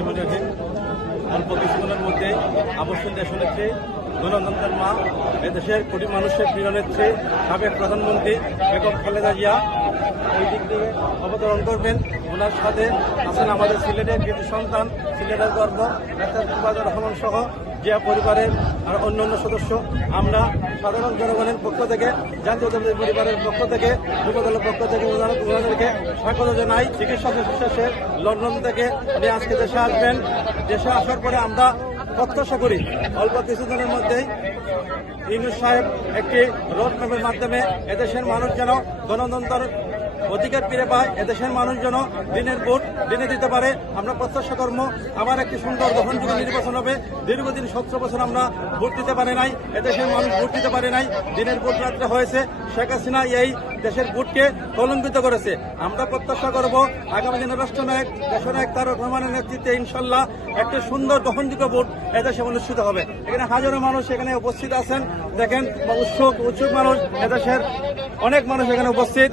রহিম। অল্প কিছুদিনের মধ্যে আবশ্যক দেশনেত্রী গণতন্ত্রের মা এদেশের কোটি মানুষের প্রিয় নেত্রী সাবেক প্রধানমন্ত্রী বেগম খালেদা জিয়া ওই দিক থেকে অবতরণ করবেন। ওনার সাথে আছেন আমাদের সিলেটের কৃতি সন্তান, সিলেটের গর্ব ডাক্তার রহমান সহ জিয়া পরিবারের আর অন্যান্য সদস্য। আমরা সাধারণ জনগণের পক্ষ থেকে, জাতীয় পরিবারের পক্ষ থেকে, যুবদলের পক্ষ থেকে ওনাদেরকে স্বাগত জানাই। চিকিৎসা শেষে লন্ডন থেকে উনি আজকে দেশে আসবেন। দেশে আসার পরে আমরা প্রত্যাশা করি অল্প কিছুদিনের মধ্যেই ইউনূস সাহেব একটি রোড ম্যাপের মাধ্যমে এদেশের মানুষ যেন গণতন্ত্রের অধিকার ফিরে পায়, এদেশের মানুষ যেন দিনের ভোট দিনে দিতে পারে। আমরা প্রত্যাশা করব আবার একটি সুন্দর গ্রহণযোগ্য নির্বাচন হবে। দীর্ঘদিন 17 বছর আমরা ভোট দিতে পারি নাই, এদেশের মানুষ ভোট দিতে পারে নাই। দিনের ভোট রাত্রে হয়েছে। শেখ হাসিনা এই দেশের ভোটকে কলঙ্কিত করেছে। আমরা প্রত্যাশা করব আগামী দিনের রাষ্ট্রনায়ক দেশনায়ক তারেক রহমানের নেতৃত্বে ইনশাল্লাহ একটি সুন্দর গ্রহণযোগ্য ভোট এদেশে অনুষ্ঠিত হবে। এখানে হাজারো মানুষ এখানে উপস্থিত আছেন। দেখেন উৎসুক মানুষ, এদেশের অনেক মানুষ এখানে উপস্থিত।